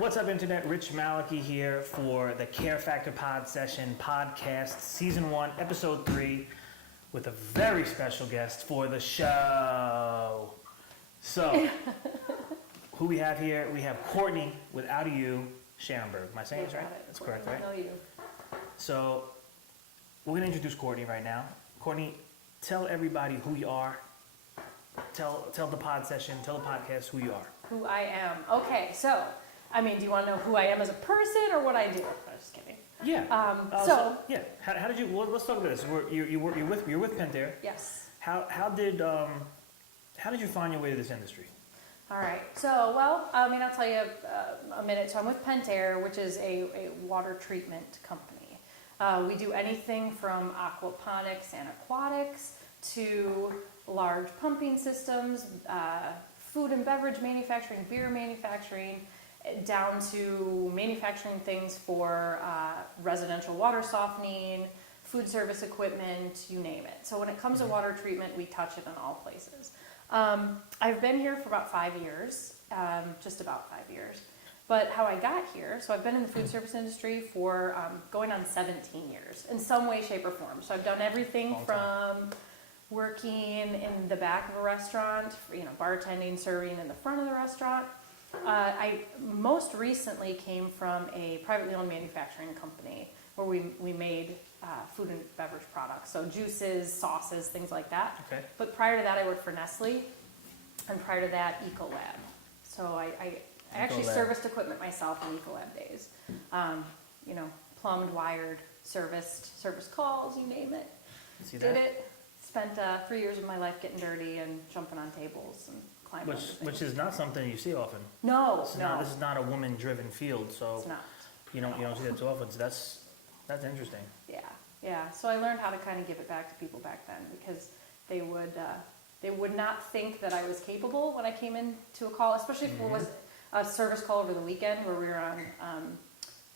What's up, Internet? Rich Maliki here for the Care Factor Pod Session Podcast, Season 1, Episode 3, with a very special guest for the show. So, who we have here? We have Courtney, without a U, Schamberg. Am I saying this right? That's correct, right? I know you. So, we're going to introduce Courtney right now. Courtney, tell everybody who you are. Tell the pod session, tell the podcast who you are. Who I am. Okay, so, I mean, do you want to know who I am as a person or what I do? I'm just kidding. Yeah. Yeah. How did you? Well, let's talk about this. You're with Pentair. Yes. How did you find your way to this industry? All right. So, well, I mean, I'll tell you a minute. So I'm with Pentair, which is a water treatment company. We do anything from aquaponics and aquatics to large pumping systems, food and beverage manufacturing, beer manufacturing, down to manufacturing things for residential water softening, food service equipment, you name it. So when it comes to water treatment, we touch it in all places. I've been here for about 5 years, just about 5 years. But how I got here, so I've been in the food service industry for going on 17 years in some way, shape, or form. So I've done everything from working in the back of a restaurant, bartending, serving in the front of the restaurant. I most recently came from a privately owned manufacturing company where we made food and beverage products, so juices, sauces, things like that. Okay. But prior to that, I worked for Nestle, and prior to that, Ecolab. So I actually serviced equipment myself in Ecolab days. Plumbed, wired, serviced calls, you name it. Did it. Spent 3 years of my life getting dirty and jumping on tables and climbing. Which is not something you see often. No, This is not a woman-driven field, so it's not. You don't see that too often. So that's interesting. Yeah. So I learned how to kind of give it back to people back then because they would not think that I was capable when I came into a call, especially if it was a service call over the weekend where we were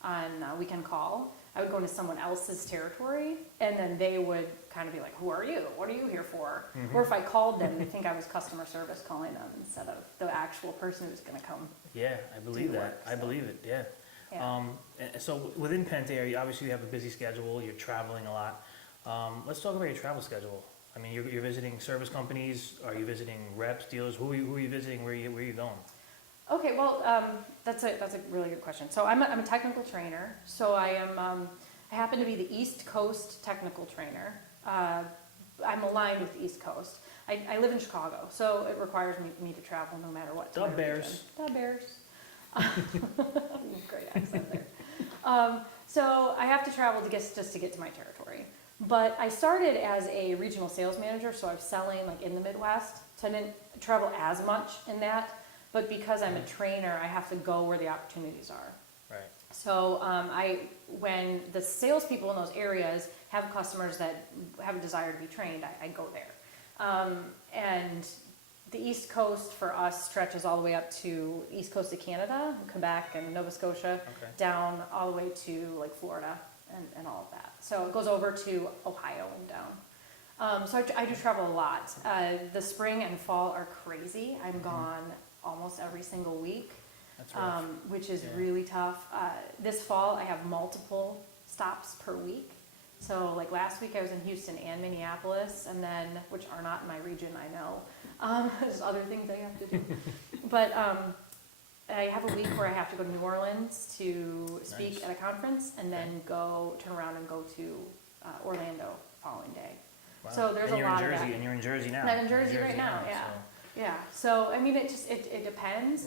on weekend call. I would go into someone else's territory, and then they would kind of be like, "Who are you? What are you here for?" Or if I called them, they think I was customer service calling them instead of the actual person who's going to come. Yeah, I believe that. I believe it. Yeah. So within Pentair, obviously you have a busy schedule. You're traveling a lot. Let's talk about your travel schedule. I mean, you're visiting service companies. Are you visiting reps, dealers? Who are you visiting? Where are you going? Okay, well, that's a really good question. So I'm a technical trainer. So I happen to be the East Coast technical trainer. I'm aligned with the East Coast. I live in Chicago, so it requires me to travel no matter what. The Bears. The Bears. Great accent there. So I have to travel just to get to my territory. But I started as a regional sales manager, so I was selling in the Midwest. So I didn't travel as much in that. But because I'm a trainer, I have to go where the opportunities are. Right. So when the salespeople in those areas have customers that have a desire to be trained, I go there. And the East Coast for us stretches all the way up to East Coast of Canada, Quebec and Nova Scotia, down all the way to Florida and all of that. So it goes over to Ohio and down. So I do travel a lot. The spring and fall are crazy. I'm gone almost every single week, which is really tough. This fall, I have multiple stops per week. So last week I was in Houston and Minneapolis, and then, which are not in my region, I know. There's other things I have to do. But I have a week where I have to go to New Orleans to speak at a conference, and then turn around and go to Orlando the following day. Wow. So there's a lot of that. And you're in Jersey now. I'm in Jersey right now, yeah. So. Yeah, so I mean, it depends.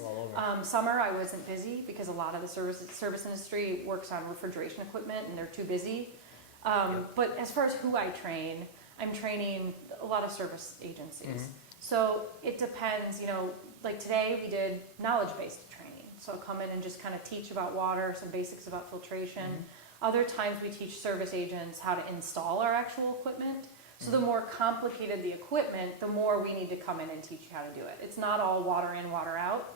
Summer I wasn't busy because a lot of the service industry works on refrigeration equipment and they're too busy. But as far as who I train, I'm training a lot of service agencies. So it depends, today we did knowledge-based training. So I'll come in and just kind of teach about water, some basics about filtration. Other times we teach service agents how to install our actual equipment. So the more complicated the equipment, the more we need to come in and teach you how to do it. It's not all water in, water out.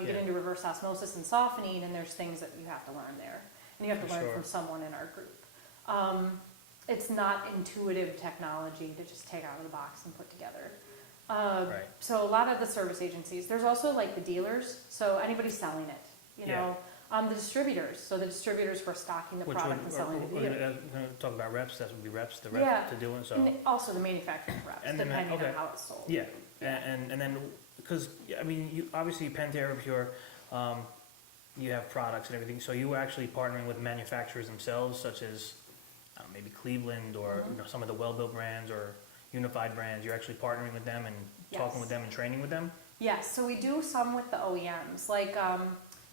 You get into reverse osmosis and softening, and there's things that you have to learn there. And you have to learn from someone in our group. It's not intuitive technology to just take out of the box and put together. So a lot of the service agencies, there's also the dealers, so anybody selling it, you know. The distributors, so the distributors who are stocking the Which product and selling it to you. we're going to talk about reps. That would be reps, the rep Yeah. to do it. So And also the manufacturing reps, And then depending okay. on how it's sold. yeah, and then because I mean, you obviously Pantera Pure, you have products and everything. So you were actually partnering with manufacturers themselves, such as I don't know, maybe Cleveland or Mhm. some of the well-built brands or unified brands. You're actually partnering with them and talking Yes. with them and training with them. Yes, so we do some with the OEMs. Like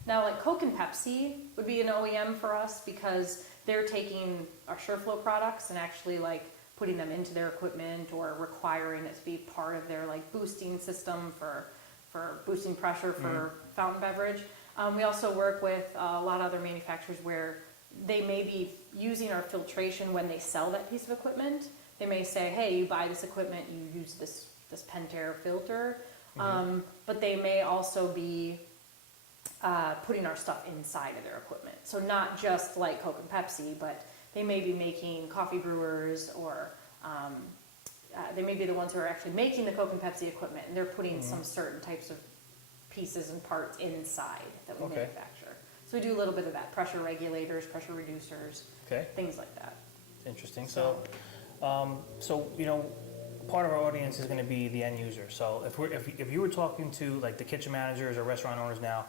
now, like Coke and Pepsi would be an OEM for us because they're taking our SureFlow products and actually like putting them into their equipment or requiring it to be part of their like boosting system for boosting pressure for fountain beverage. We also work with a lot of other manufacturers where they may be using our filtration when they sell that piece of equipment. They may say, hey, you buy this equipment, you use this Pentair filter. But they may also be putting our stuff inside of their equipment. So not just like Coke and Pepsi, but they may be making coffee brewers or they may be the ones who are actually making the Coke and Pepsi equipment, and they're putting some certain types of pieces and parts inside that we Okay. manufacture. So we do a little bit of that, pressure regulators, pressure reducers, Okay, things like that. interesting. So part of our audience is going to be the end user. So if you were talking to like the kitchen managers or restaurant owners now,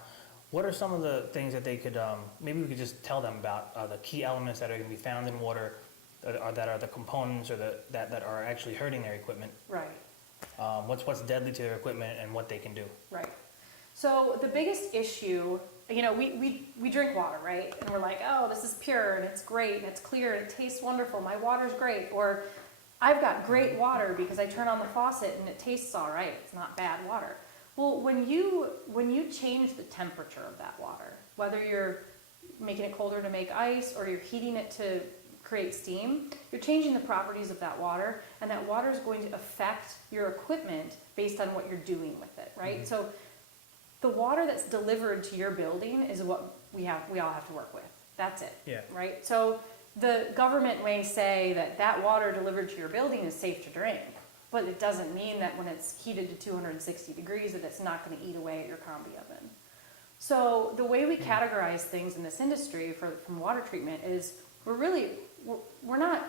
what are some of the things that they could maybe we could just tell them about the key elements that are going to be found in water, that are the components or that are actually hurting their equipment? Right. What's deadly to their equipment and what they can do? Right. So the biggest issue, we drink water, right? And we're like, oh, this is pure and it's great and it's clear and it tastes wonderful. My water's great. Or I've got great water because I turn on the faucet and it tastes all right. It's not bad water. Well, when you change the temperature of that water, whether you're making it colder to make ice or you're heating it to create steam, you're changing the properties of that water, and that water is going to affect your equipment based on what you're doing with it, right? So the water that's delivered to your building is what we all have to work with. That's it. Yeah. Right? So the government may say that water delivered to your building is safe to drink, but it doesn't mean that when it's heated to 260 degrees that it's not going to eat away at your combi oven. So the way we categorize things in this industry from water treatment is we're not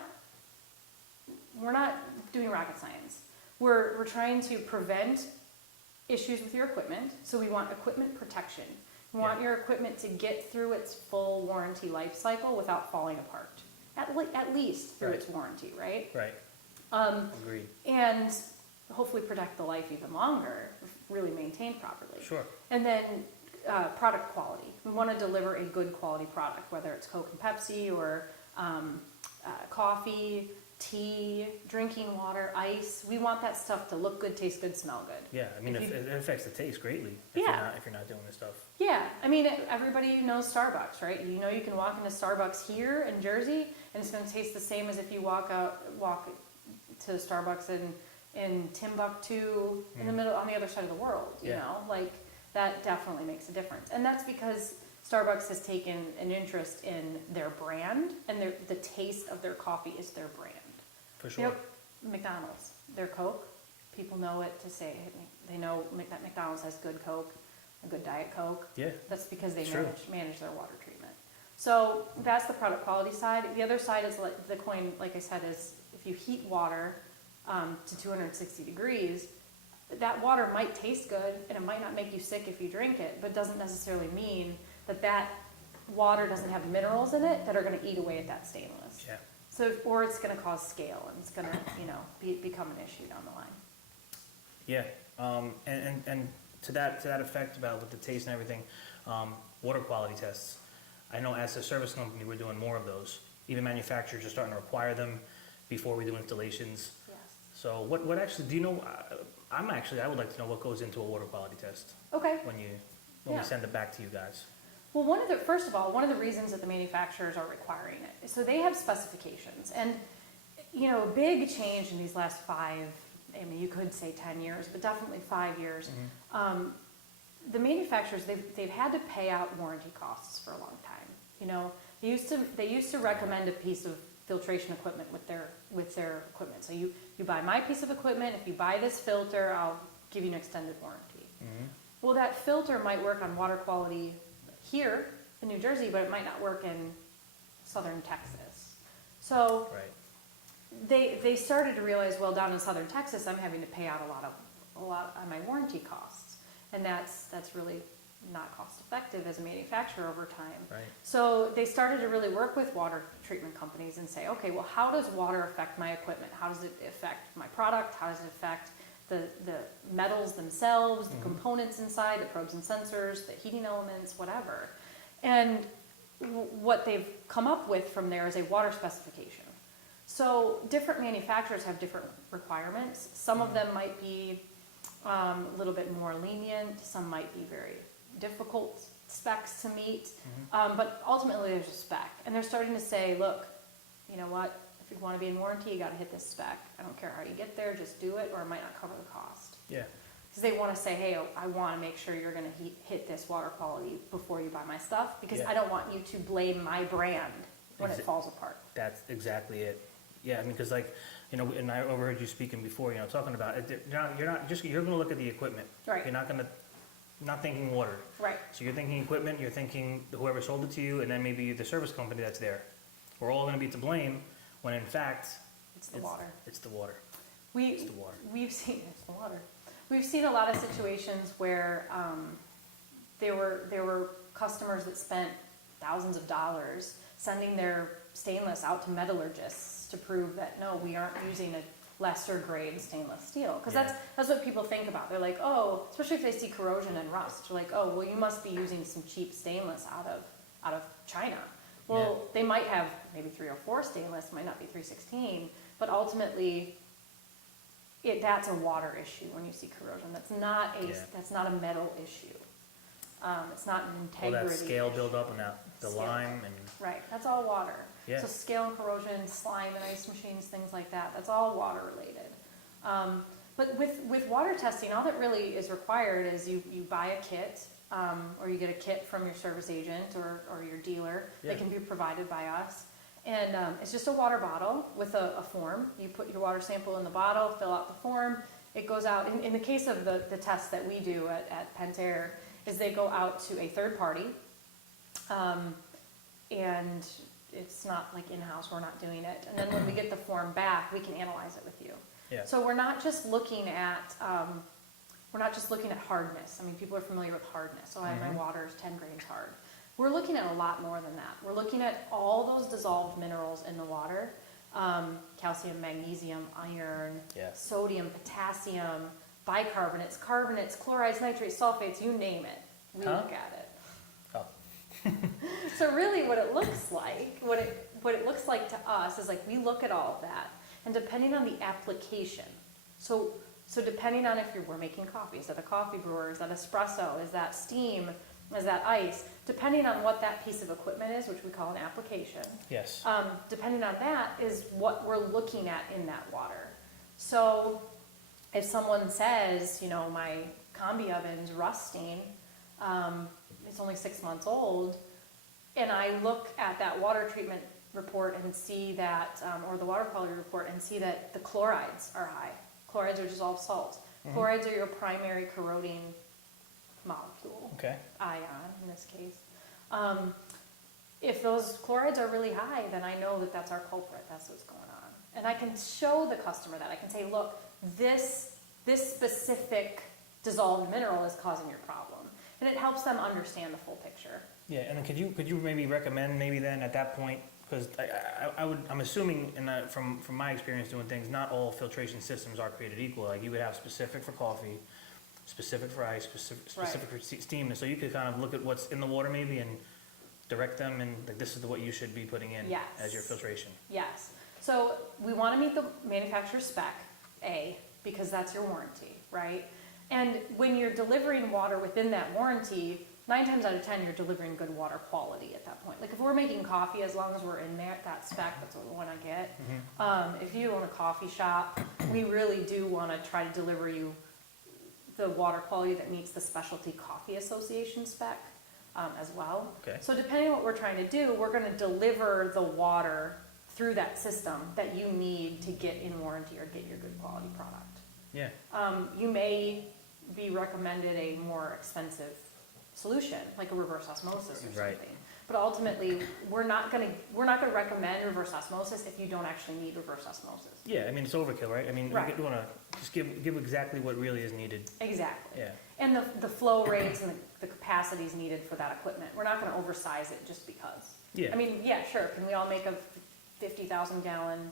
doing rocket science. We're trying to prevent issues with your equipment. So we want equipment protection. We want your equipment to get through its full warranty life cycle without falling apart. At least through its warranty, right? Right. Agreed. And hopefully protect the life even longer, if really maintained properly. Sure. And then product quality. We want to deliver a good quality product, whether it's Coke and Pepsi or coffee, tea, drinking water, ice. We want that stuff to look good, taste good, smell good. Yeah, I mean, it affects the taste greatly if you're not doing this stuff. Yeah, I mean, everybody knows Starbucks, right? You know, you can walk into Starbucks here in Jersey, and it's going to taste the same as if you walk to Starbucks in Timbuktu, in the middle, on the other side of the world. You know, like that definitely makes a difference, and that's because Starbucks has taken an interest in their brand, and the taste of their coffee is their brand. For sure. You know, McDonald's, their Coke, people know it to say, they know that McDonald's has good Coke, a good Diet Coke. Yeah. That's because they It's manage their water treatment. So that's the product quality side. The other side is like the coin, like I said, is if you heat water to 260 degrees, that water might taste good and it might not make you sick if you drink it, but doesn't necessarily mean that water doesn't have minerals in it that are going to eat away at that stainless. Yeah. So, or it's going to cause scale and it's going to, become an issue down the line. Yeah, and to that effect about with the taste and everything, water quality tests. I know as a service company we're doing more of those. Even manufacturers are starting to require them before we do installations. Yes. So what actually do you know? I would like to know what goes into a water quality test Okay. when we send it back to you guys. Well, first of all, one of the reasons that the manufacturers are requiring it, so they have specifications, and a big change in these last 5, I mean, you could say 10 years, but definitely 5 years. The manufacturers they've had to pay out warranty costs for a long time. They used to recommend a piece of filtration equipment with their equipment. So you buy my piece of equipment. If you buy this filter, I'll give you an extended warranty. Well, that filter might work on water quality here, in New Jersey, but it might not work in southern Texas. So Right. they started to realize, well, down in southern Texas, I'm having to pay out a lot on my warranty costs, and that's really not cost effective as a manufacturer over time. Right. So they started to really work with water treatment companies and say, okay, well, how does water affect my equipment? How does it affect my product? How does it affect the metals themselves, the components inside, the probes and sensors, the heating elements, whatever. And what they've come up with from there is a water specification. So different manufacturers have different requirements. Some of them might be a little bit more lenient. Some might be very difficult specs to meet. But ultimately there's a spec. And they're starting to say, look, you know what? If you want to be in warranty, you got to hit this spec. I don't care how you get there, just do it, or it might not cover the cost. Yeah. Because they want to say, hey, I want to make sure you're going to hit this water quality before you buy my stuff, because I don't want you to blame my brand when it falls apart. That's exactly it. Yeah, I mean, because like, you know, and I overheard you speaking before, you know, talking about it. You're going to look at the equipment. Right. You're not thinking water. Right. So you're thinking equipment, you're thinking whoever sold it to you, and then maybe the service company that's there. We're all going to be to blame, when in fact, It's the water. It's the water. It's the water. We've seen a lot of situations where there were customers that spent thousands of dollars sending their stainless out to metallurgists to prove that no, we aren't using a lesser grade stainless steel, because that's what people think about. They're like, oh, especially if they see corrosion and rust, they're like, oh, well, you must be using some cheap stainless out of China. Well, they might have maybe 304 stainless, might not be 316, but ultimately, that's a water issue when you see corrosion. That's not a metal issue. It's not an integrity. All that scale issue. buildup and the lime and Right, that's all water. Yeah. So scale and corrosion, slime and ice machines, things like that, that's all water related. But with water testing, all that really is required is you buy a kit, or you get a kit from your service agent or your dealer. They can be provided by us. And it's just a water bottle with a form. You put your water sample in the bottle, fill out the form. It goes out, in the case of the tests that we do at Pentair, is they go out to a third party. And it's not like in-house, we're not doing it. And then when we get the form back, we can analyze it with you. Yeah. So we're not just looking at hardness. I mean, people are familiar with hardness. So my water is 10 grains hard. We're looking at a lot more than that. We're looking at all those dissolved minerals in the water. Calcium, magnesium, iron, sodium, potassium, bicarbonates, carbonates, chlorides, nitrates, sulfates, you name it. We look at it. Oh. So really what it looks like, what it looks like to us is like we look at all of that, and depending on the application, so depending on if we're making coffee, is that a coffee brewer, is that espresso, is that steam, is that ice, depending on what that piece of equipment is, which we call an application. Yes. Depending on that is what we're looking at in that water. So if someone says, you know, my combi oven's rusting, it's only 6 months old, and I look at that water treatment report and see that, or the water quality report, and see that the chlorides are high. Chlorides are dissolved salts. Chlorides are your primary corroding molecule. Okay. Ion, in this case. If those chlorides are really high, then I know that that's our culprit. That's what's going on. And I can show the customer that. I can say, look, this specific dissolved mineral is causing your problem. And it helps them understand the full picture. Yeah, and then could you maybe recommend maybe then at that point, because I'm assuming from my experience doing things, not all filtration systems are created equal. Like you would have specific for coffee, specific for ice, specific for steam, and so you could kind of look at what's in the water maybe and direct them, and like this is what you should be putting in as your filtration. Yes. So we want to meet the manufacturer's spec, A, because that's your warranty, right? And when you're delivering water within that warranty, 9 times out of 10, you're delivering good water quality at that point. Like if we're making coffee, as long as we're in there, that spec, that's what we want to get. If you own a coffee shop, we really do want to try to deliver you the water quality that meets the Specialty Coffee Association spec as well. Okay. So depending on what we're trying to do, we're going to deliver the water through that system that you need to get in warranty or get your good quality product. Yeah. You may be recommended a more expensive solution, like a reverse osmosis or Right. something. But ultimately, we're not gonna recommend reverse osmosis if you don't actually need reverse osmosis. Yeah, I mean, it's overkill, right? I mean, Right. you want to just give exactly what really is needed. Exactly. Yeah. And the flow rates and the capacities needed for that equipment. We're not gonna oversize it just because. Yeah. I mean, yeah, sure, can we all make a 50,000 gallon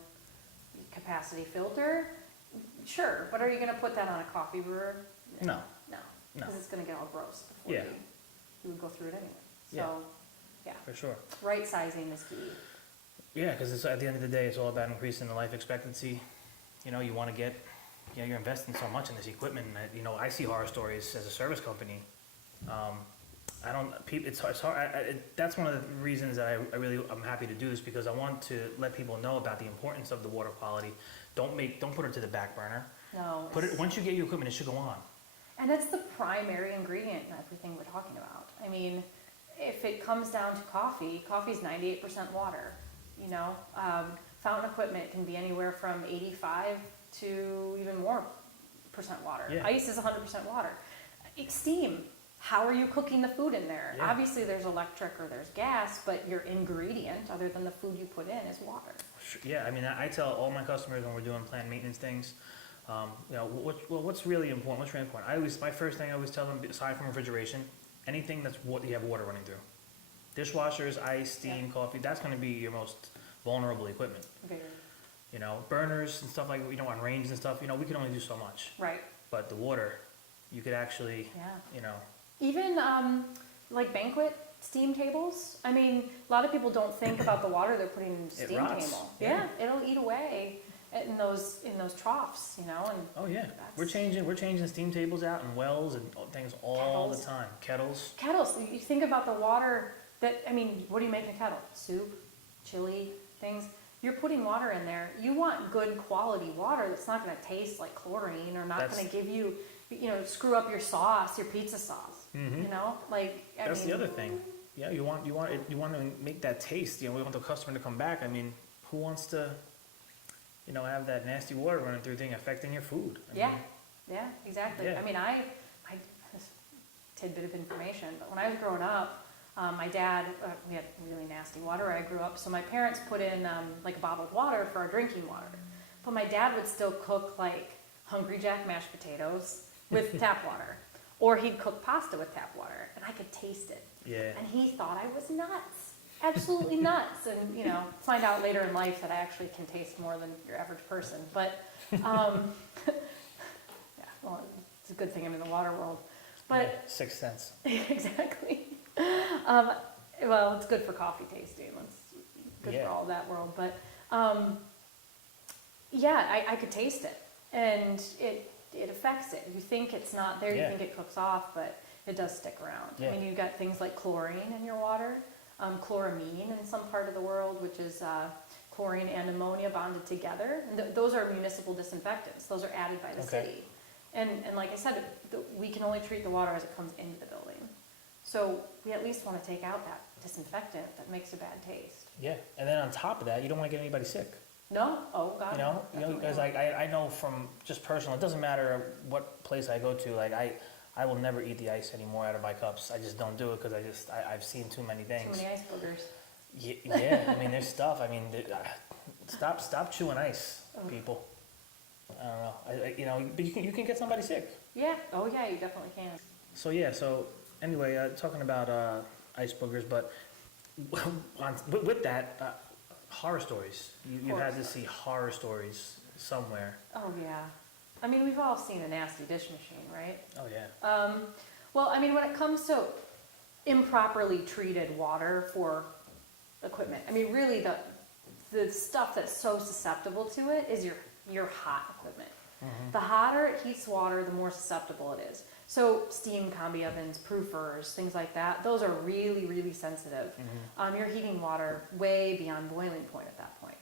capacity filter? Sure, but are you gonna put that on a coffee brewer? No. No, No. because it's gonna get all gross before Yeah. you would go through it anyway. Yeah. So, yeah, For sure. right sizing is key. Yeah, because at the end of the day, it's all about increasing the life expectancy. You know, you want to get, you know, you're investing so much in this equipment. And, you know, I see horror stories as a service company. I don't, it's hard. That's one of the reasons that I'm happy to do this, because I want to let people know about the importance of the water quality. Don't put it to the back burner. No. Once you get your equipment, it should go on. And it's the primary ingredient in everything we're talking about. I mean, if it comes down to coffee, coffee's 98% water. You know, fountain equipment can be anywhere from 85 to even more % water. Yeah. Ice is 100% water. Steam. How are you cooking the food in there? Yeah. Obviously, there's electric or there's gas, but your ingredient, other than the food you put in, is water. Yeah, I mean, I tell all my customers when we're doing planned maintenance things, you know, what's really important? What's really important? My first thing I always tell them, aside from refrigeration, anything you have water running through. Dishwashers, ice, steam, coffee, that's going to be your most vulnerable equipment. Very. You know, burners and stuff like, you know, on range and stuff, you know, we can only do so much. Right. But the water, you could actually, Yeah. you know. Even like banquet steam tables. I mean, a lot of people don't think about the water they're putting in the steam rots. table. Yeah. Yeah, it'll eat away in those troughs, you know. And Oh yeah, we're that's- changing steam tables out and wells and things all the Kettles. time. Kettles. kettles. You think about the water that, I mean, what do you make in a kettle? Soup, chili, things. You're putting water in there. You want good quality water that's not going to taste like chlorine or not going to give you, you know, screw up your sauce, your pizza sauce. Mhm. You know, like That's the other thing. Yeah, you want to make that taste. You know, we want the customer to come back. I mean, who wants to, you know, have that nasty water running through thing affecting your food? I Yeah, mean, yeah, exactly. Yeah. I mean, this tidbit of information, but when I was growing up, my dad, we had really nasty water where I grew up, so my parents put in like bottled water for our drinking water. But my dad would still cook like Hungry Jack mashed potatoes with tap water. Or he'd cook pasta with tap water, and I could taste it. Yeah. And he thought I was nuts, absolutely nuts. And, you know, find out later in life that I actually can taste more than your average person. But, yeah, well, it's a good thing I'm in the water world. But Yeah, 6 cents. exactly. Well, it's good for coffee tasting. It's good Yeah. for all that world. But, yeah, I could taste it. And it affects it. You think it's not there, you Yeah. think it cooks off, but it does stick around. Yeah. I mean, you've got things like chlorine in your water, chloramine in some part of the world, which is chlorine and ammonia bonded together. And those are municipal disinfectants. Those are added by the Okay. city. And like I said, we can only treat the water as it comes into the building. So we at least want to take out that disinfectant that makes a bad taste. Yeah, and then on top of that, you don't want to get anybody sick. No? Oh, God. You know, definitely because not. I know from just personal, it doesn't matter what place I go to. Like I will never eat the ice anymore out of my cups. I just don't do it because I've seen too many Too things. many ice boogers. Yeah, I mean, there's stuff. I mean, stop chewing ice, Ugh. people. I don't know. You know, but you can get somebody sick. Yeah. Oh, yeah, you definitely can. So yeah. So anyway, talking about ice boogers, but with that, horror stories. You Horror had to see horror stories somewhere. Oh, yeah. I mean, we've all seen a nasty dish machine, right? Oh yeah. Well, I mean, when it comes to improperly treated water for equipment, I mean, really the stuff that's so susceptible to it is your hot equipment. Mhm. The hotter it heats water, the more susceptible it is. So steam combi ovens, proofers, things like that, those are really, really sensitive. You're heating water way beyond boiling point at that point.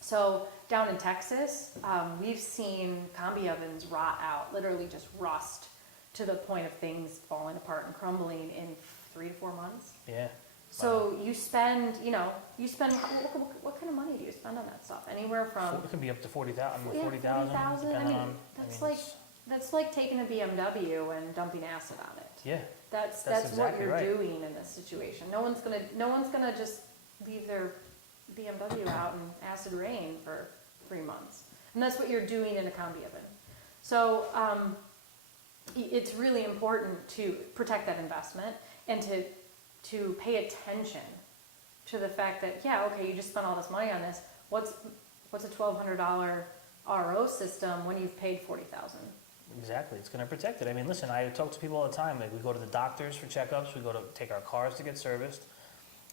So down in Texas, we've seen combi ovens rot out, literally just rust to the point of things falling apart and crumbling in 3 to 4 months. Yeah. So you spend, what kind of money do you spend on that stuff? Anywhere from It could be up to 40,000. Yeah, 40,000. 40,000. I Depending mean, on. that's I mean, like That's like taking a BMW and dumping acid on it. Yeah. That's That's what exactly you're right. doing in this situation. No one's gonna just leave their BMW out in acid rain for 3 months. And that's what you're doing in a combi oven. So it's really important to protect that investment and to pay attention to the fact that, yeah, okay, you just spent all this money on this. What's a $1,200 RO system when you've paid $40,000? Exactly. It's going to protect it. I mean, listen, I talk to people all the time. Like, we go to the doctors for checkups. We go to take our cars to get serviced.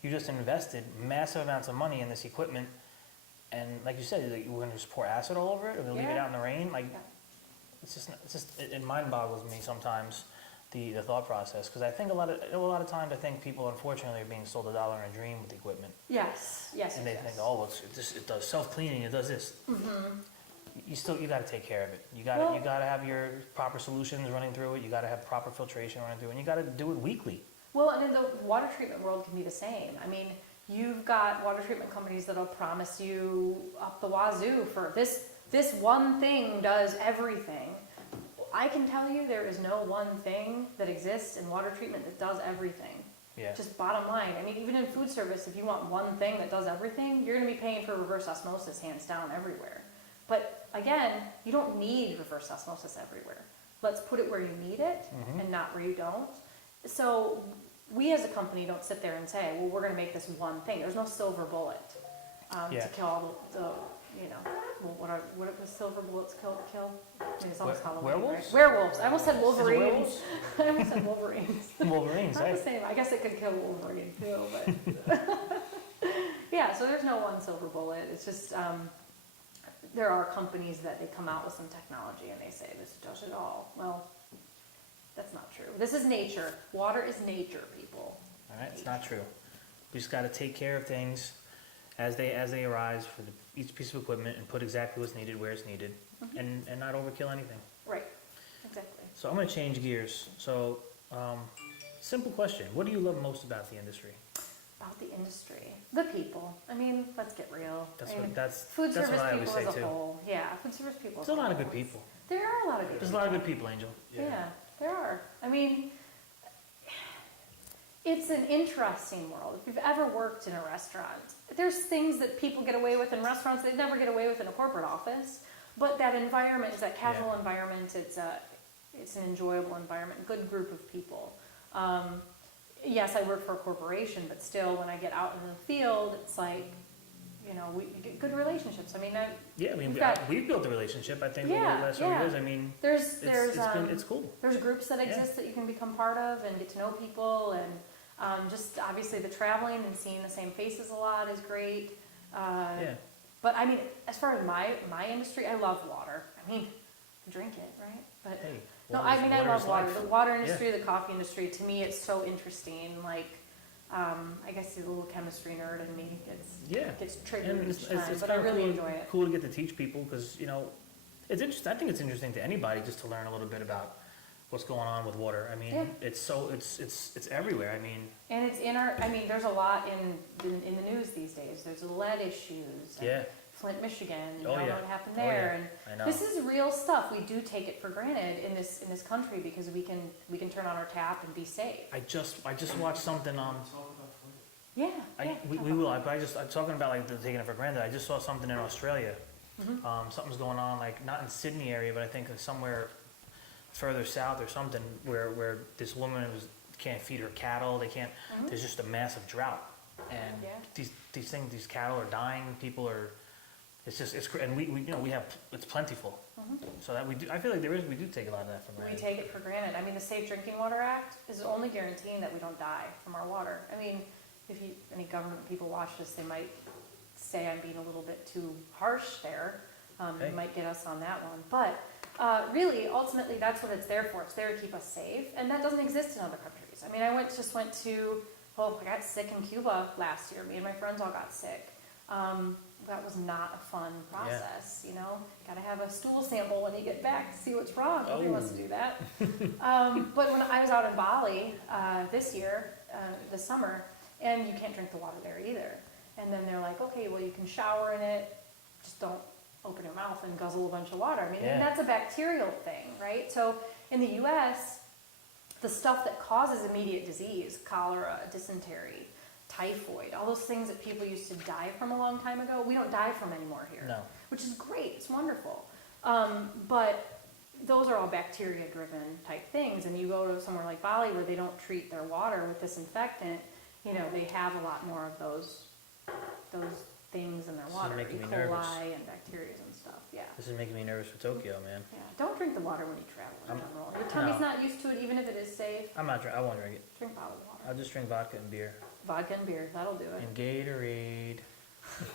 You just invested massive amounts of money in this equipment. And like you said, like, we're going to just pour acid all over it? We're going to leave it out in the rain? Like, it mind boggles me sometimes, the thought process. Because I think a lot of times, I think people, unfortunately, are being sold a dollar and a dream with equipment. Yes. And they think, oh, it does self-cleaning, it does this. Mm-hmm. You got to take care of it. You got to have your proper solutions running through it. You got to have proper filtration running through it. And you got to do it weekly. Well, and in the water treatment world can be the same. I mean, you've got water treatment companies that'll promise you up the wazoo for this one thing does everything. I can tell you there is no one thing that exists in water treatment that does everything. Yeah. Just bottom line. I mean, even in food service, if you want one thing that does everything, you're going to be paying for reverse osmosis hands down everywhere. But again, you don't need reverse osmosis everywhere. Let's put it where you need it and not where you don't. So we as a company don't sit there and say, well, we're going to make this one thing. There's no silver bullet to kill all the what does silver bullets kill? I mean, it's almost Halloween, werewolves? Right? Werewolves. I almost said Wolverines. Werewolves? I almost said Wolverines. Wolverines, Not right? the same. I guess it could kill Wolverine too, but yeah. So there's no one silver bullet. It's just there are companies that they come out with some technology and they say this does it all. Well, that's not true. This is nature. Water is nature, people. All right, it's not true. We just got to take care of things as they arise for each piece of equipment and put exactly what's needed where it's needed, and not overkill anything. Right. Exactly. So I'm going to change gears. So, simple question: what do you love most about the industry? About the industry, the people. I mean, let's get real. That's food that's service what I always people say as a too. whole. Yeah, food service people. There's a lot of good people. There are a lot of good. There's a lot of good people, Angel. Yeah, there are. I mean, it's an interesting world. If you've ever worked in a restaurant, there's things that people get away with in restaurants they'd never get away with in a corporate office. But that environment is that casual environment. It's an enjoyable environment, good group of people. Yes, I work for a corporation, but still, when I get out in the field, it's like, we get good relationships. I mean, we've built a relationship. I think over the Yeah, last several yeah. years. I mean, it's cool. There's groups that exist that you can become part of and get to know people, and just obviously the traveling and seeing the same faces a lot is great. But I mean, as far as my industry, I love water. I mean, drink it, right? But Hey, no, I mean, I love water. life. The water industry, the coffee industry, to me, it's so interesting. Like, I guess the little chemistry nerd in me gets triggered And each time, it's but I kinda really cool, enjoy it. Cool to get to teach people because it's interesting. I think it's interesting to anybody just to learn a little bit about what's going on with water. I mean, it's everywhere. I mean, And it's there's a lot in the news these days. There's lead issues. And Flint, Michigan, you know what happened there. I know. And this is real stuff. We do take it for granted in this country because we can turn on our tap and be safe. I just watched something on. Yeah. We will. I'm talking about like taking it for granted. I just saw something in Australia. Something's going on, like not in Sydney area, but I think somewhere further south or something, where this woman can't feed her cattle. They can't. There's just a massive drought, and these cattle are dying. People are. And we have it's plentiful. So that I feel like we do take a lot of that for granted. We take it for granted. I mean, the Safe Drinking Water Act is only guaranteeing that we don't die from our water. I mean, if any government people watch this, they might say I'm being a little bit too harsh there. They might get us on that one. But really, ultimately, that's what it's there for. It's there to keep us safe, and that doesn't exist in other countries. I mean, I got sick in Cuba last year. Me and my friends all got sick. That was not a fun process, Got to have a stool sample when you get back to see what's wrong. Nobody wants to do that. But when I was out in Bali this year, this summer, and you can't drink the water there either. And then they're like, okay, well, you can shower in it, just don't open your mouth and guzzle a bunch of water. I mean, Yeah. and that's a bacterial thing, right? So in the US, the stuff that causes immediate disease, cholera, dysentery, typhoid, all those things that people used to die from a long time ago, we don't die from anymore here. No. Which is great, it's wonderful. But those are all bacteria-driven type things, and you go to somewhere like Bali where they don't treat their water with disinfectant, you know, they have a lot more of those things in their This is water, E. making me nervous. coli and bacteria and stuff, yeah. This is making me nervous for Tokyo, man. Yeah, don't drink the water when you travel in I'm- general. Your tummy's no. not used to it, even if it is safe. I won't drink it. Drink bottled water. I'll just drink vodka and beer. Vodka and beer, that'll do it. And Gatorade.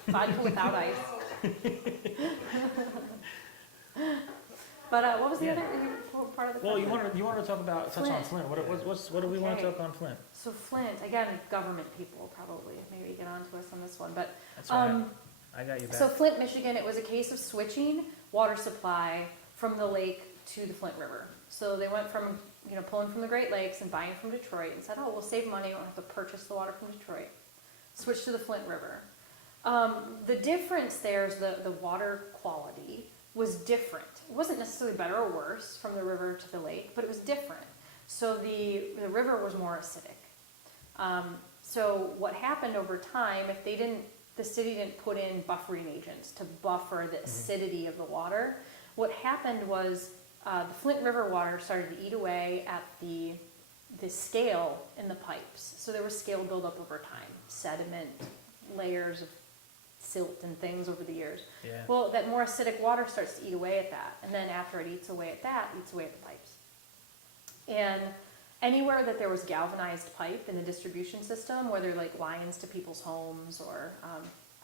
Vodka without ice. But what was the Yeah. other part of the Well, question? you wanted to talk about touch on Flint. Flint. What do we want to Okay. talk on Flint? So Flint, again, government people probably maybe get on to us on this one, but That's all right. I got you back. so Flint, Michigan, it was a case of switching water supply from the lake to the Flint River. So they went from, you know, pulling from the Great Lakes and buying from Detroit and said, oh, we'll save money, we don't have to purchase the water from Detroit. Switch to the Flint River. The difference there is the water quality was different. It wasn't necessarily better or worse from the river to the lake, but it was different. So the river was more acidic. So what happened over time, if the city didn't put in buffering agents to buffer the acidity of the water, what happened was the Flint River water started to eat away at the scale in the pipes. So there was scale buildup over time, sediment, layers of silt and things over the years. Yeah. Well, that more acidic water starts to eat away at that, and then after it eats away at that, it eats away at the pipes. And anywhere that there was galvanized pipe in the distribution system, whether like lines to people's homes or,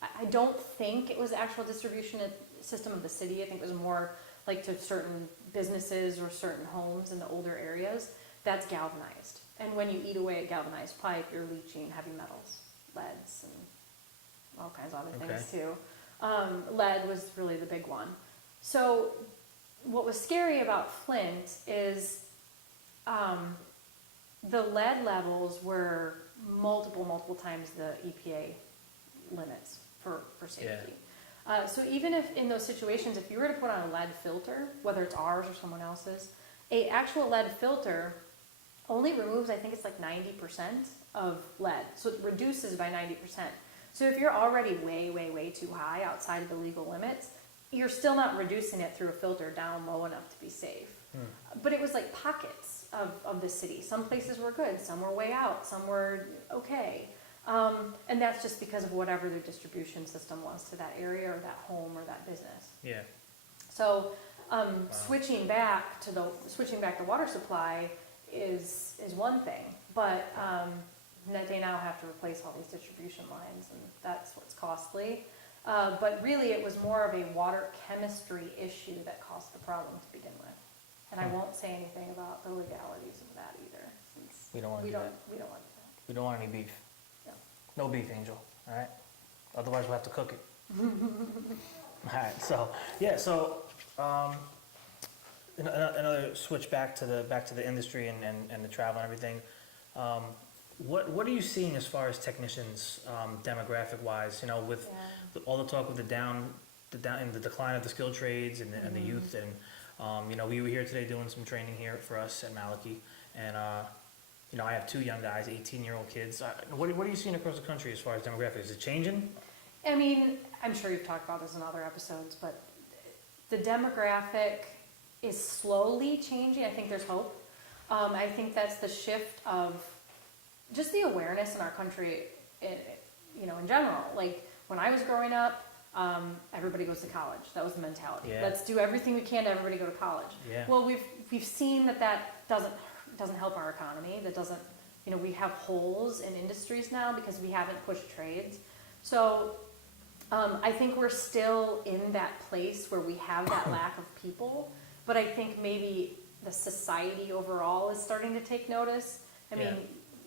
I don't think it was the actual distribution system of the city. I think it was more like to certain businesses or certain homes in the older areas. That's galvanized. And when you eat away at galvanized pipe, you're leaching heavy metals, leads, and all kinds of other things too. Lead was really the big one. So what was scary about Flint is the lead levels were multiple times the EPA limits for safety. So even if in those situations, if you were to put on a lead filter, whether it's ours or someone else's, a actual lead filter only removes, I think it's like 90% of lead. So it reduces by 90%. So if you're already way too high outside of the legal limits, you're still not reducing it through a filter down low enough to be safe. But it was like pockets of the city. Some places were good, some were way out, some were okay. And that's just because of whatever their distribution system was to that area or that home or that business. Yeah. So switching back the water supply is one thing, but that they now have to replace all these distribution lines, and that's what's costly. But really, it was more of a water chemistry issue that caused the problem to begin with. And I won't say anything about the legalities of that either, since We don't want to we do don't that. we don't want that. We don't want any beef. No. No beef, Angel. All right. Otherwise, we'll have to cook it. All right. So yeah. So another switch back to the industry and the travel and everything. What are you seeing as far as technicians, demographic wise? You know, with all the talk with the decline of the skilled trades and the youth, and you know, we were here today doing some training here for us at Malachi, and you know, I have two young guys, 18-year-old kids. What are you seeing across the country as far as demographics? Is it changing? I mean, I'm sure you've talked about this in other episodes, but the demographic is slowly changing. I think there's hope. I think that's the shift of just the awareness in our country, you know, in general. Like when I was growing up, everybody goes to college. That was the mentality. Yeah. Let's do everything we can to everybody go to college. Yeah. Well, we've seen that doesn't help our economy. That doesn't, you know, we have holes in industries now because we haven't pushed trades. So I think we're still in that place where we have that lack of people, but I think maybe the society overall is starting to take notice. I mean,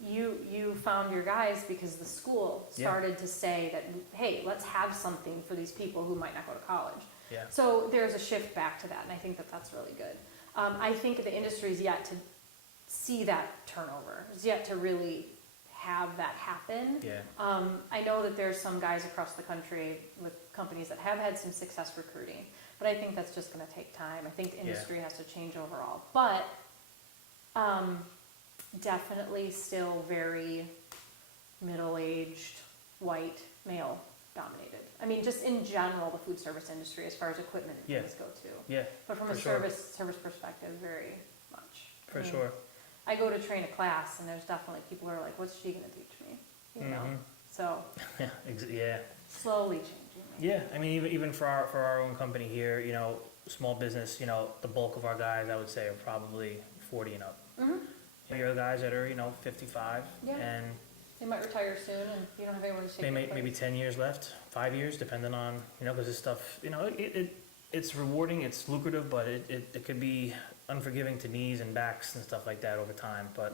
you found your guys because the school started to say that, hey, let's have something for these people who might not go to college. Yeah. So there's a shift back to that, and I think that's really good. I think the industry is yet to see that turnover, is yet to really have that happen. Yeah. I know that there's some guys across the country with companies that have had some success recruiting, but I think that's just going to take time. I think the industry has to change overall, but definitely still very middle-aged, white, male dominated. I mean, just in general, the food service industry, as far as equipment and things go too. Yeah. But from for a sure. service perspective, very much. For I mean, sure. I go to train a class, and there's definitely people who are like, "What's she going to teach me?" You know. So Yeah. Yeah. slowly changing. Yeah. I mean, even for our own company here, you know, small business, you know, the bulk of our guys, I would say, are probably 40 and up. You're guys that are, you know, 55, Yeah. and They might retire soon, and you don't have anyone to take they their may place. maybe 10 years left, 5 years, depending on, you know, because this stuff, you know, it's rewarding, it's lucrative, but it could be unforgiving to knees and backs and stuff like that over time. But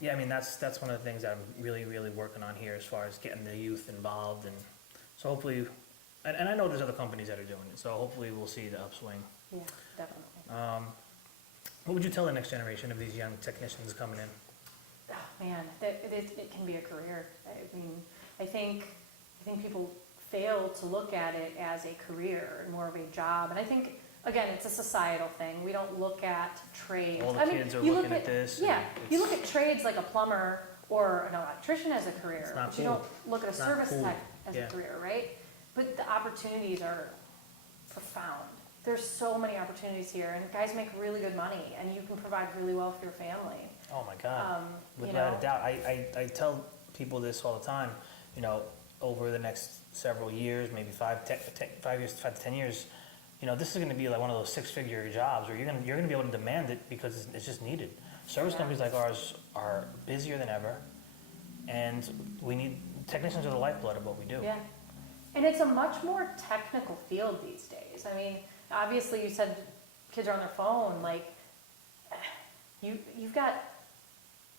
yeah, I mean, that's one of the things that I'm really working on here as far as getting the youth involved, and so hopefully, and I know there's other companies that are doing it, so hopefully we'll see the upswing. Yeah, definitely. What would you tell the next generation of these young technicians coming in? Oh, man, it can be a career. I mean, I think people fail to look at it as a career and more of a job. And I think, again, it's a societal thing. We don't look at trades. All the I mean, kids are you looking look at this. Yeah, and you it's- look at trades like a plumber or an electrician as a career. It's not But you cool. don't look at a It's not service cool. tech as Yeah. a career, right? But the opportunities are profound. There's so many opportunities here, and guys make really good money, and you can provide really well for your family. Oh my God. You Without know, a doubt. I tell people this all the time, you know, over the next several years, maybe 5 to 10 years, you know, this is gonna be like one of those 6-figure jobs where you're gonna be able to demand it because it's just needed. Service companies like ours are busier than ever, and technicians are the lifeblood of what we do. yeah. And it's a much more technical field these days. I mean, obviously you said kids are on their phone, like, you've got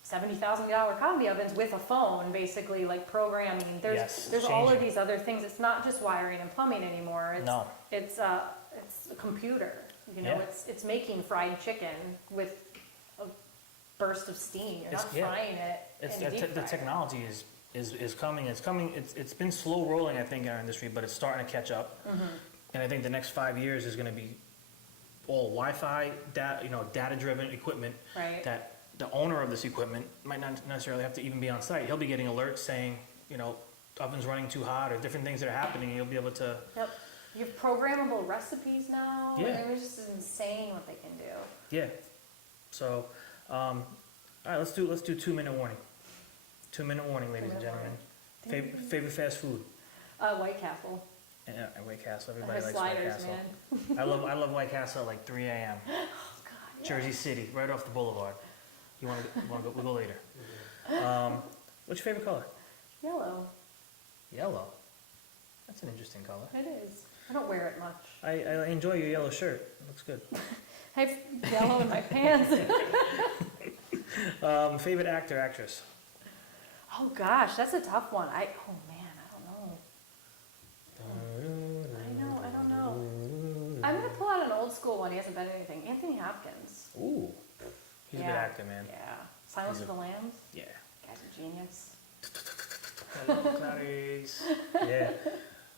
$70,000 combi ovens with a phone, basically, like programming. Yes, There's it's all of changing. these other things. It's not just wiring and plumbing anymore. No. It's a computer. You know, Yeah. it's making fried chicken with a burst of steam. You're It's- not yeah. frying it in a deep The fryer. technology is coming. It's been slow rolling, I think, in our industry, but it's starting to catch up. And I think the next 5 years is going to be all Wi-Fi, data-driven equipment. Right. That the owner of this equipment might not necessarily have to even be on site. He'll be getting alerts saying, you know, oven's running too hot or different things that are happening. And you'll be able to. Yep. You have programmable recipes now. Yeah. And it's just insane what they can do. Yeah. So, all right, let's do 2-minute warning. 2-minute warning, ladies and 2-minute gentlemen. Favorite fast food. White Castle. Yeah, White Castle. And Everybody the likes White sliders, Castle. man. I love White Castle at like 3 a.m. Oh, God. Yeah. Jersey City, right off the boulevard. You want to go? We'll go later. What's your favorite color? Yellow. Yellow. That's an interesting color. It is. I don't wear it much. I enjoy your yellow shirt. It looks good. I have yellow in my pants. Favorite actor, actress? Oh gosh, that's a tough one. I don't know. I'm gonna pull out an old school one. He hasn't been in anything. Anthony Hopkins. Ooh. He's a good actor, man. Yeah. Silence of the Lambs. Yeah. Guy's a genius. Clarice. Yeah.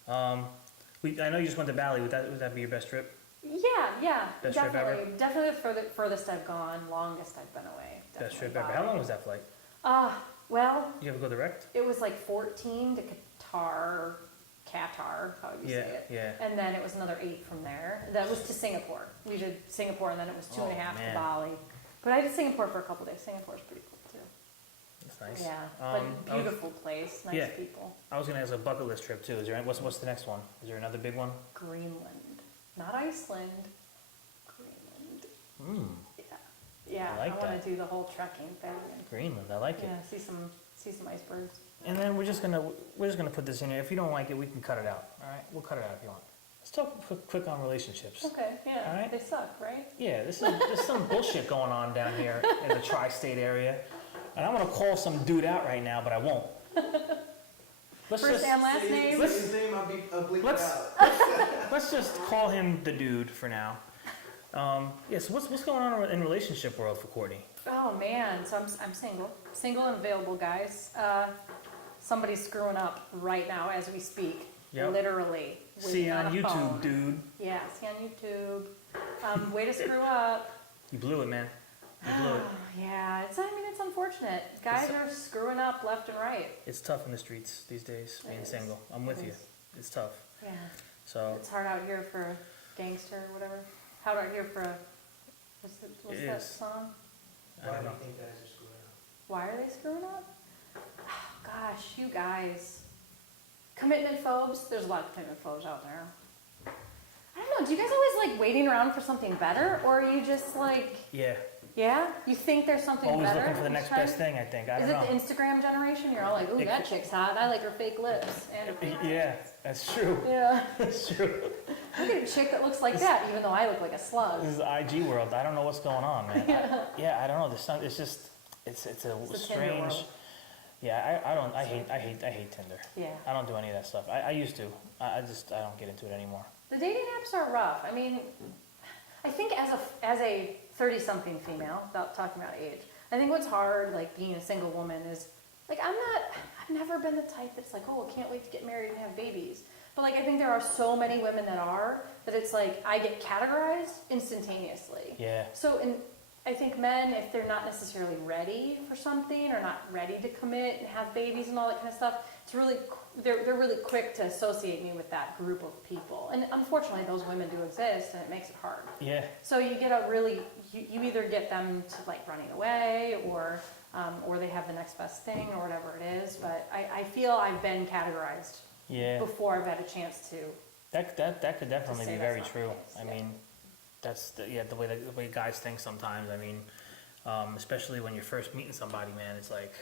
I know you just went to Bali. Would that be your best trip? Yeah, Best trip ever? definitely the furthest I've gone, longest I've been away. Best trip Definitely ever. How Bali. long was that flight? Well, You ever go direct? it was like 14 to Qatar, how you say it. Yeah. And then it was another 8 from there. That was to Singapore. We did Singapore, and then it was 2.5 man. to Bali. But I did Singapore for a couple days. Singapore's pretty cool too. That's nice. Yeah, I but was- beautiful place, nice Yeah. people. I was gonna ask a bucket list trip too. Is there what's the next one? Is there another big one? Greenland, not Iceland. Greenland. Hmm. Yeah. I like want that. to do the whole trekking thing. Greenland. I like it. Yeah, see some icebergs. And then we're just gonna put this in here. If you don't like it, we can cut it out. All right, we'll cut it out if you want. Let's talk quick on relationships. Okay, yeah, All right. they suck, right? Yeah, there's some bullshit going on down here in the tri-state area, and I'm gonna call some dude out right now, but I won't. First and last name. His name, I'll bleep it let's- out. Let's just call him the dude for now. So what's going on in relationship world for Courtney? Oh man, so I'm single and available, guys. Somebody's screwing up right now as we speak, Yep. literally. See you waiting on a YouTube, phone. dude. Yeah, see on YouTube. Way to screw up. You blew it, man. You blew it. Yeah, it's unfortunate. Guys are screwing up left and right. It's tough in the streets these days, being It is. single. I'm with It you. is. It's tough. Yeah, So, it's hard out here for a gangster or whatever. Hard out here for a, what's It that is. song? I Why don't do know. you think guys are screwing up? Why are they screwing up? Oh, gosh, you guys. Commitment phobes. There's a lot of commitment phobes out there. I don't know. Do you guys always like waiting around for something better, or are you just like, Yeah. yeah, you think there's something Always better? looking for the each next time? best thing, I think. I Is don't it know. the Instagram generation? You're all like, ooh, It that could- chick's hot. I like her fake lips. And Yeah, that's true. yeah, That's true. look at a chick that looks like that, even though I look like a slug. This is the IG world. I don't know what's going on, man. Yeah, I don't know. It's just, it's a It's the Tinder strange. world. Yeah, I hate Tinder. Yeah. I don't do any of that stuff. I used to. I don't get into it anymore. The dating apps are rough. I mean, I think as a 30-something female, without talking about age, I think what's hard, like being a single woman, is like I've never been the type that's like, oh, I can't wait to get married and have babies. But like I think there are so many women that it's like I get categorized instantaneously. Yeah. So I think men, if they're not necessarily ready for something or not ready to commit and have babies and all that kind of stuff, they're really quick to associate me with that group of people. And unfortunately, those women do exist, and it makes it hard. Yeah. So you get you either get them to like running away, or they have the next best thing, or whatever it is. But I feel I've been categorized Yeah. before I've had a chance to. That could definitely say be that's very not the true. case, I yeah. mean, that's the way guys think sometimes. I mean, especially when you're first meeting somebody, man. It's like,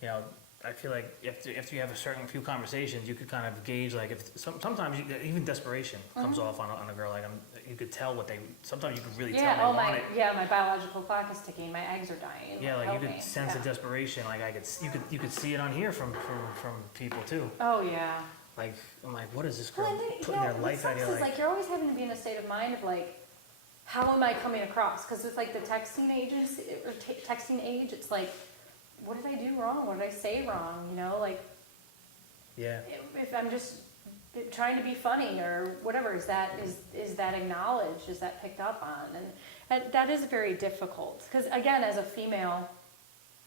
you know, I feel like after you have a certain few conversations, you could kind of gauge like if sometimes even desperation comes off on a girl. Like you could tell sometimes you could really tell they want it. my biological clock is ticking. My eggs are dying. Yeah, like you help could me. sense Yeah. a desperation. Like you could see it on here from people too. Oh yeah. Like I'm like, what is this Well, girl and then, putting their life out what here? sucks is like you're always having to be in a state of mind of like, how am I coming across? Because it's like the texting agency or texting age. It's like, what did I do wrong? What did I say wrong? You know, like Yeah. if I'm just trying to be funny or whatever, is that acknowledged? Is that picked up on? And that is very difficult because again, as a female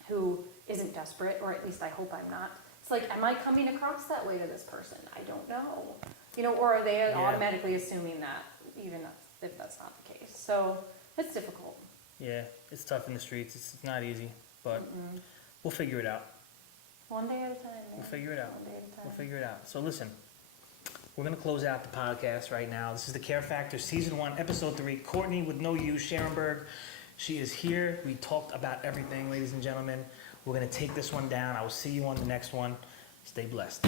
who isn't desperate, or at least I hope I'm not. It's like, am I coming across that way to this person? I don't know. You know, or are they Yeah. automatically assuming that, even if that's not the case? So it's difficult. Yeah, it's tough in the streets. It's not easy, but we'll figure it out. One day at a time. We'll man. figure it out. One day at a time. We'll figure it out. So listen, we're gonna close out the podcast right now. This is the Care Factor Season 1, Episode 3. Courtney with no U, Sharonberg. She is here. We talked about everything, ladies and gentlemen. We're gonna take this one down. I will see you on the next one. Stay blessed.